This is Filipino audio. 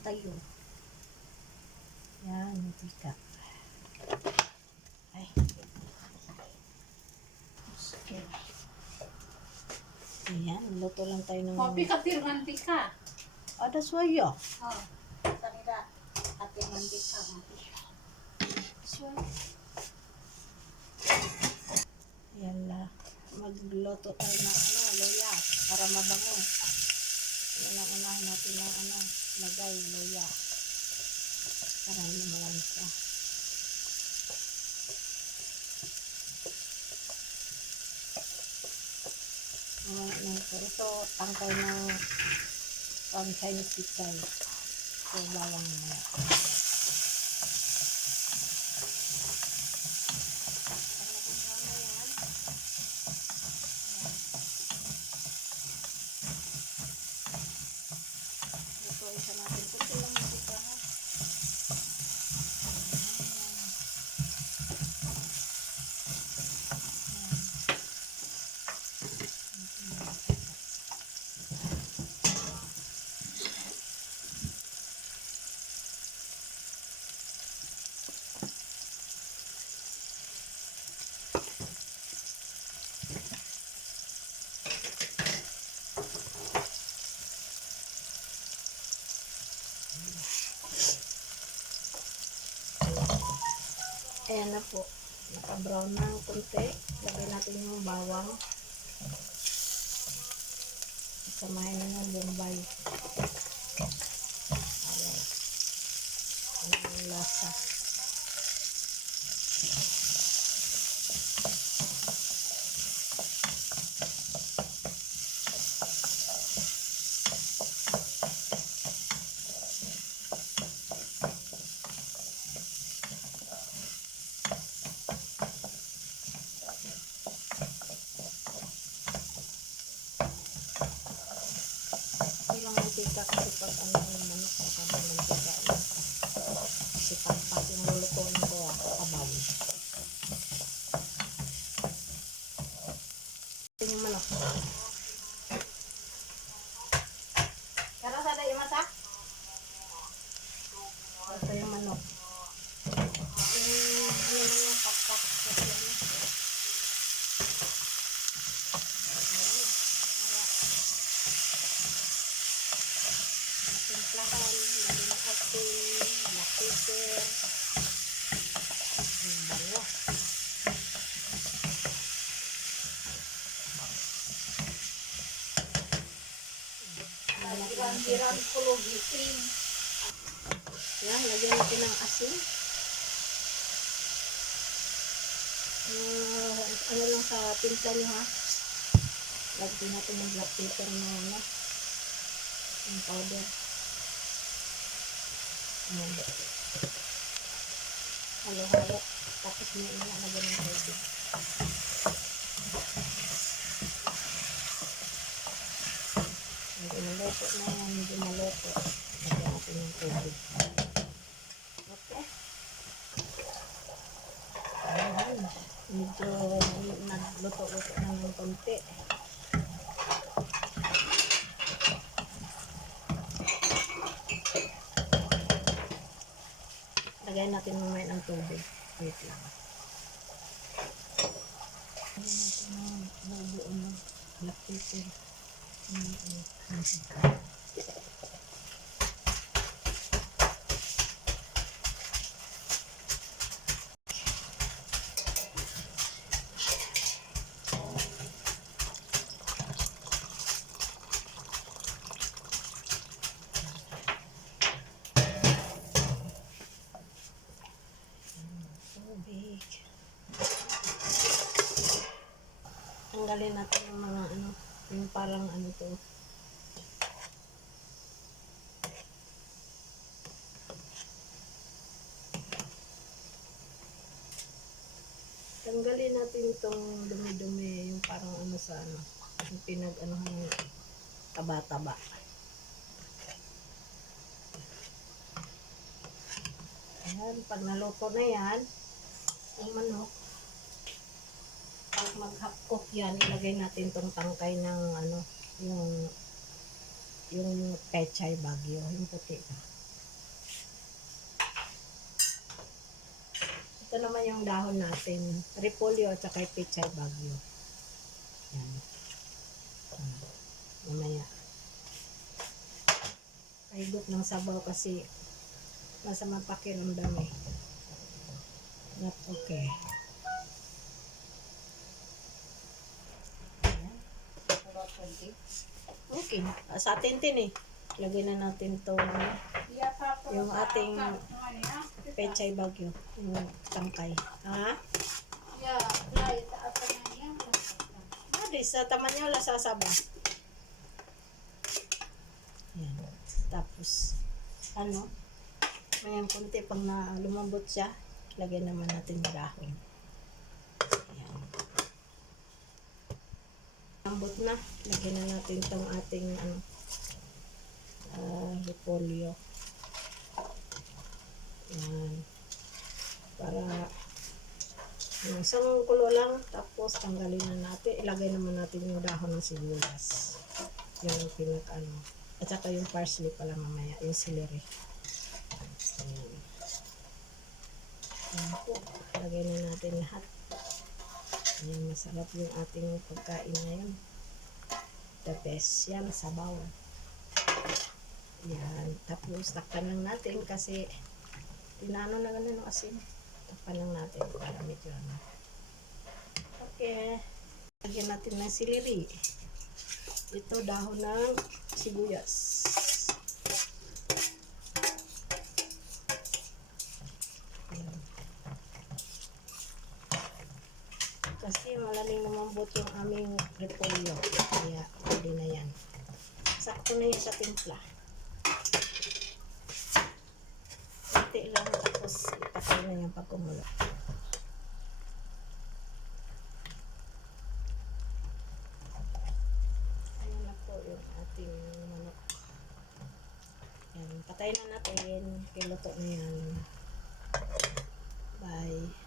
tayo. Yan, mantika. Ay. Okay. Ayan, luto lang tayo ng... Kopi ka tir mantika. Ada suaya. Oh. Kanila ate mantika. Suaya. Yala. Magluto tayo ng ano, loya. Para mabango. Yan ang unahin natin ng ano, lagay, loya. Para hindi malansa. Uh, no, ito, tangkay ng pang Chinese pizza. So, bawang na. Na po. Naka-brown na ang konti. Lagay natin yung bawang. Samahin na ng bombay. Ayan. Yung lasa. Ilang mantika kasi pag ano yung manok saka may mantika. eh. Kasi pagpat yung lulutuin ko ako kabaw. Ito yung manok. Kara sa dayo masak? Ito yung manok. Yung yun lang yung pakpak. Kasi ano. Timplahan, lagi ng asin, black pepper. Ang bango. Iran-iran kulog itim. Yan, lagyan natin ng asin. Uh, ano lang sa timpla nyo ha. Lagyan natin ng black pepper na ano. Yung powder. Ayan. Halo-halo. Tapos may inalagyan ng tubig. Medyo na yan. Medyo maluto. Lagyan natin ng tubig. Okay. Ayan. Medyo nagluto-luto na ng konti. Lagay natin mamaya ng tubig. Wait lang. Lagyan natin ng buo ng black pepper. Mm, mm, mm. tubig. Tanggalin natin yung mga ano, yung parang ano to. Tanggalin natin itong dumi-dumi, yung parang ano sa ano, yung pinag ano taba-taba. Ayan, pag naluto na yan, yung manok, pag mag half cook yan, ilagay natin tong tangkay ng ano, yung yung pechay bagyo, yung puti. Ito naman yung dahon natin, repolyo at saka pechay bagyo. Yan. Ah, mamaya. Kaibot ng sabaw kasi masama pakiramdam eh. Not okay. 20. Okay. Ah, Sa atin tin eh. Lagyan na natin to tapos Yung sa- ating ano pechay bagyo. Yung tangkay. Ha? Yeah, fly. Taas na yan. Adi, sa tamanyo la sasaba. Yan. Tapos, ano, mayang konti pag na lumambot siya, lagyan naman natin dahon. Lambot na, lagyan na natin tong ating ano, ah, repolyo. Yan. Para isang kulo lang, tapos tanggalin na natin. Ilagay naman natin yung dahon ng sibuyas. Yung pinaka ano. At saka yung parsley pala mamaya, yung celery. Ayan. Ayan po. Lagay na natin lahat. Ayan, masarap yung ating pagkain ngayon. The best. Yan, sabaw. Yan. Tapos, takpan lang natin kasi tinano na ganun ng asin. Takpan lang natin para medyo ano. Okay. Lagyan natin ng celery. Ito dahon ng sibuyas. Ayan. Kasi malaling namambot yung aming repolyo. Kaya pwede na yan. Sakto na yun sa timpla. Kunti lang tapos ipatay na yung pagkumulo. Ayan na po yung ating manok. Yan, patay na natin. Kiluto na yan. Bye.